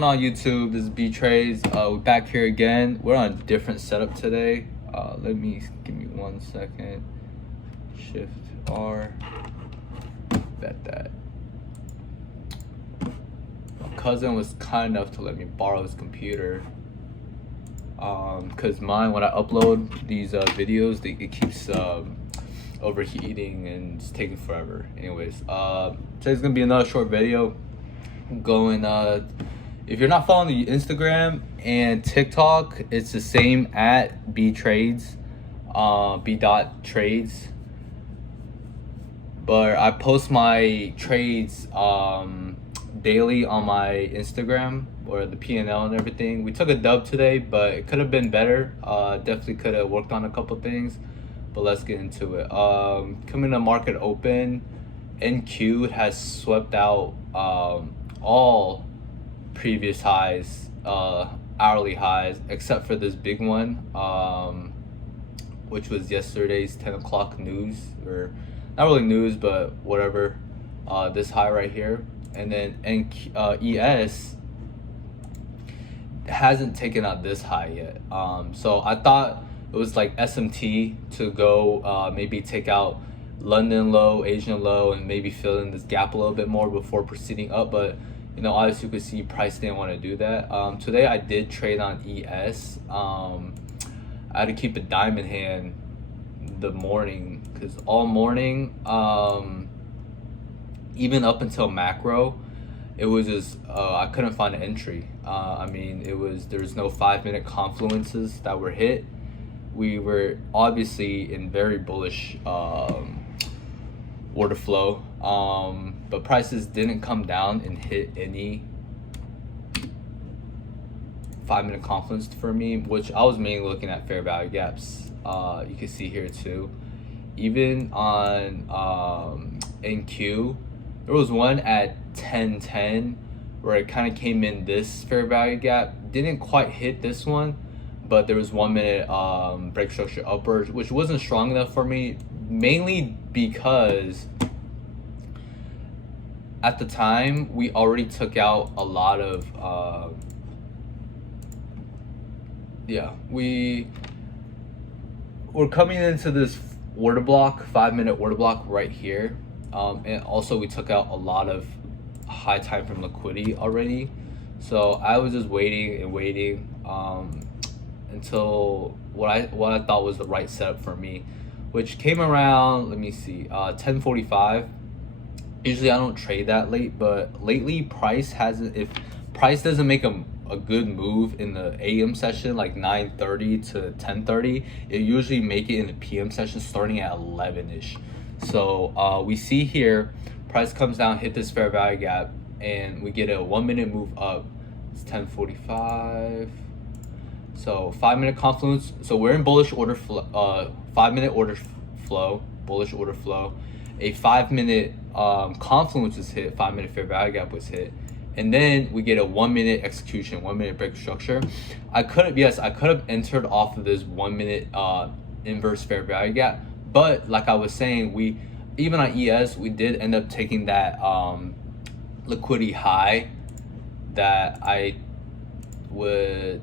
going on, YouTube? This is B.Trades. We're back here again. We're on a different setup today. Give me 1 second. Shift R. Bet that. My cousin was kind enough to let me borrow his computer. Cause mine, when I upload these videos, it keeps overheating and it's taking forever. Anyways, today's gonna be another short video. If you're not following the Instagram and TikTok, it's the same at B.Trades, B.Trades. But I post my trades daily on my Instagram, or the P&L and everything. We took a dub today, but it could have been better. Definitely could have worked on a couple things, but let's get into it. Coming to market open, NQ has swept out all previous highs, hourly highs, except for this big one, which was yesterday's 10 o'clock news, or not really news, but whatever. This high right here, and then ES hasn't taken out this high yet. So I thought it was like SMT to go maybe take out London low, Asian low, and maybe fill in this gap a little bit more before proceeding up. But you know, obviously you could see price didn't want to do that. Today I did trade on ES. I had to keep a diamond hand the morning, because all morning, even up until macro, it was just I couldn't find an entry. I mean, there was no 5-minute confluences that were hit. We were obviously in very bullish order flow, but prices didn't come down and hit any 5-minute confluence for me, which I was mainly looking at fair value gaps. You can see here too, even on NQ, there was one at 1010 where it kind of came in this fair value gap, didn't quite hit this one, but there was 1 minute break structure upwards, which wasn't strong enough for me, mainly because at the time we already took out a lot of we're coming into this order block, 5-minute order block right here, and also we took out a lot of high time from liquidity already. So I was just waiting and waiting until what I thought was the right setup for me, which came around, let me see, 10:45. Usually I don't trade that late, but lately price hasn't. If price doesn't make a good move in the AM session, like 9:30 to 10:30, it usually make it in the PM session starting at 11ish. So we see here price comes down, hit this fair value gap, and we get a 1-minute move up. It's 10:45. So 5-minute confluence. So we're in bullish order flow, 5-minute order flow, bullish order flow. A 5-minute confluence was hit, 5-minute fair value gap was hit, and then we get a 1-minute execution, 1-minute break structure. I could have entered off of this 1-minute inverse fair value gap, but like I was saying, we even on ES we did end up taking that liquidity high that I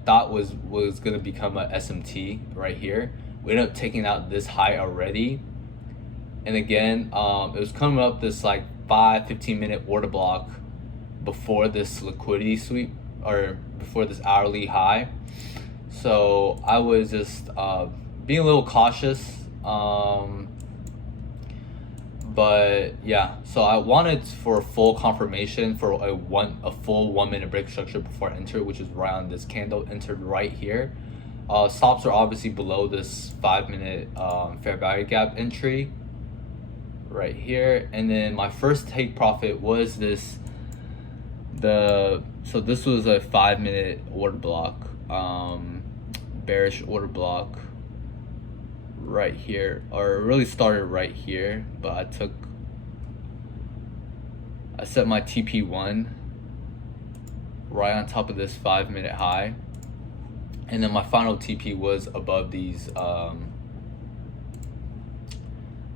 thought was gonna become a SMT right here. We ended up taking out this high already, and again it was coming up this like 15 minute order block before this liquidity sweep, or before this hourly high. So I was just being a little cautious, but yeah, so I wanted for full confirmation for a full 1-minute break structure before I enter, which is right on this candle, entered right here. Stops are obviously below this 5-minute fair value gap entry right here, and then my first take profit was this. So this was a 5-minute order block, bearish order block right here, or it really started right here, but I set my TP1 right on top of this 5-minute high, and then my final TP was above these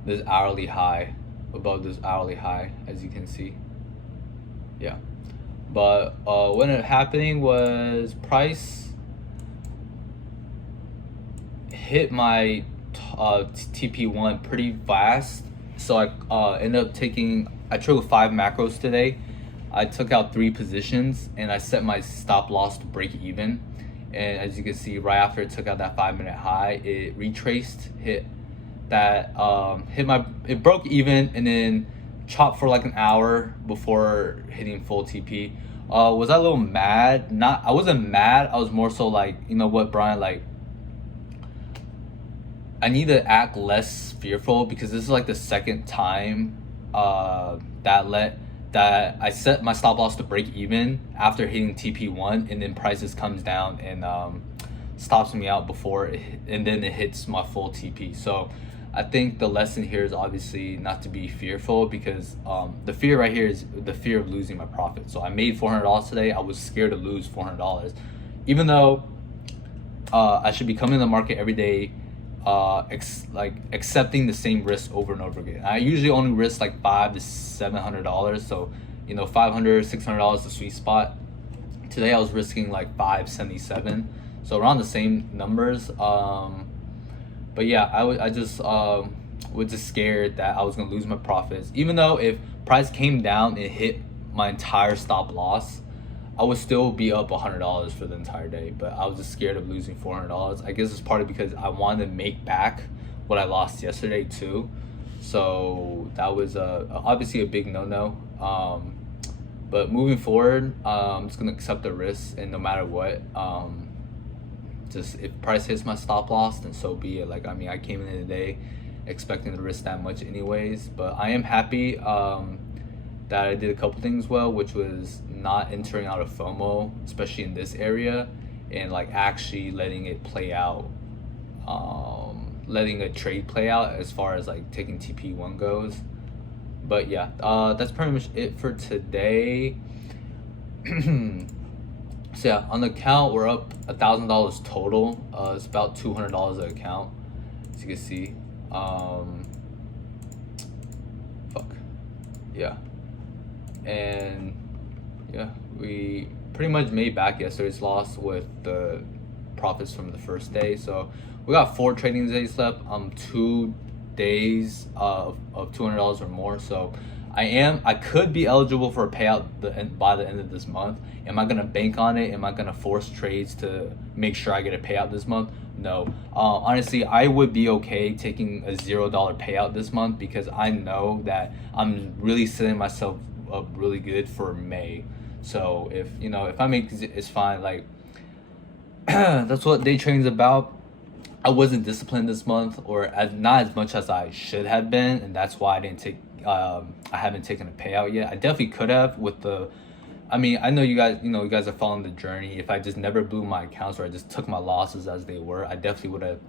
this hourly high, above this hourly high, as you can see. Yeah. But what ended up happening was price hit my TP1 pretty fast. So I ended up I took 5 macros today. I took out 3 positions and I set my stop loss to break even. And as you can see, right after it took out that 5-minute high, it retraced, it broke even and then chopped for like an hour before hitting full TP. Was I a little mad? I wasn't mad. I was more so like, you know what, Brian, like, I need to act less fearful because this is like the second time that I set my stop loss to break even after hitting TP1, and then prices comes down and stops me out and then it hits my full TP. So I think the lesson here is obviously not to be fearful, because the fear right here is the fear of losing my profit. So I made $400 today. I was scared to lose $400, even though I should be coming to the market every day, accepting the same risk over and over again. I usually only risk like $500 to $700, so you know, $500, $600 is the sweet spot. Today I was risking like $577, so around the same numbers. But yeah, I just was just scared that I was gonna lose my profits. Even though if price came down and hit my entire stop loss, I would still be up $100 for the entire day. But I was just scared of losing $400. I guess it's partly because I wanted to make back what I lost yesterday too. So that was obviously a big no-no. But moving forward, I'm just gonna accept the risk, and no matter what, just if price hits my stop loss, then so be it. Like, I mean, I came in today expecting to risk that much anyways, but I am happy that I did a couple things well, which was not entering out of FOMO, especially in this area, and like actually letting it play out, letting a trade play out as far as like taking TP1 goes. But yeah, that's pretty much it for today. So yeah, on the account we're up $1,000 total. It's about $200 an account, as you can see. Yeah, and yeah, we pretty much made back yesterday's loss with the profits from the first day. So we got 4 trading days left. 2 days of $200 or more. So I could be eligible for a payout by the end of this month. Am I gonna bank on it? Am I gonna force trades to make sure I get a payout this month? No. Honestly, I would be okay taking a $0 payout this month, because I know that I'm really setting myself up really good for May. So if I make it's fine. Like, that's what day trading's about. I wasn't disciplined this month, or not as much as I should have been, and that's why I haven't taken a payout yet. I definitely could have with the. I mean, I know you guys are following the journey. If I just never blew my accounts, or I just took my losses as they were, I definitely would have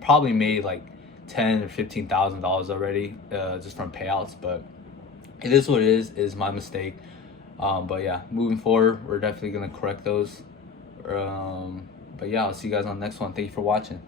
probably made like $10,000 or $15,000 already, just from payouts. But it is what it is. It is my mistake. But yeah, moving forward, we're definitely gonna correct those. But yeah, I'll see you guys on the next one. Thank you for watching.